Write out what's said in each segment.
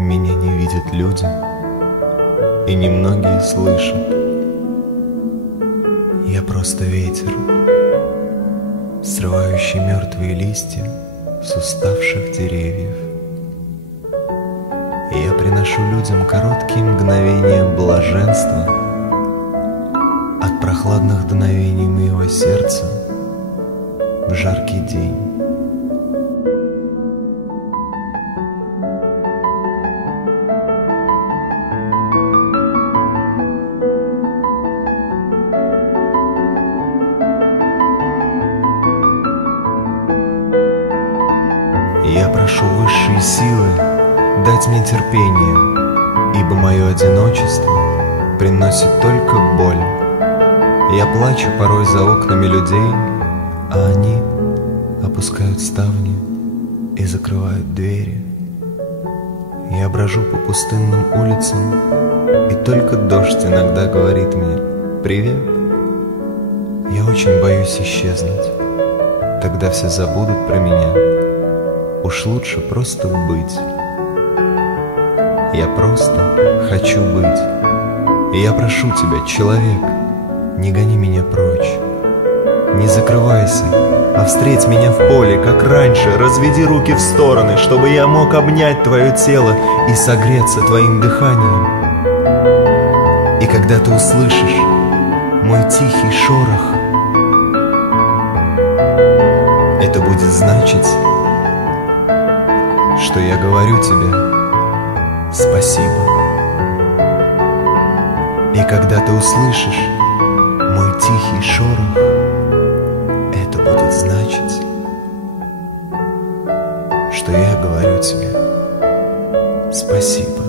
Меня не видят люди, и немногие слышат. Я просто ветер, срывающий мертвые листья с уставших деревьев. И я приношу людям короткие мгновения блаженства от прохладных дуновений моего сердца в жаркий день. Я прошу высшие силы дать мне терпение, ибо мое одиночество приносит только боль. Я плачу порой за окнами людей, а они опускают ставни и закрывают двери. Я брожу по пустынным улицам, и только дождь иногда говорит мне «Привет». Я очень боюсь исчезнуть, тогда все забудут про меня. Уж лучше просто быть. Я просто хочу быть. И я прошу тебя, человек, не гони меня прочь. Не закрывайся, а встреть меня в поле, как раньше. Разведи руки в стороны, чтобы я мог обнять твое тело и согреться твоим дыханием. И когда ты услышишь мой тихий шорох, это будет значить, что я говорю тебе спасибо. И когда ты услышишь мой тихий шорох, это будет значить, что я говорю тебе спасибо.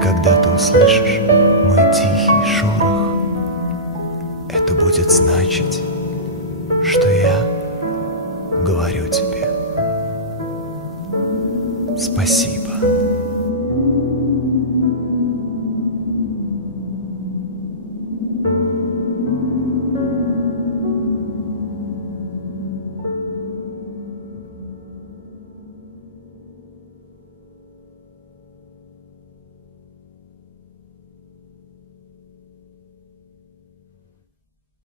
Когда ты услышишь мой тихий шорох, это будет значить, что я говорю тебе спасибо.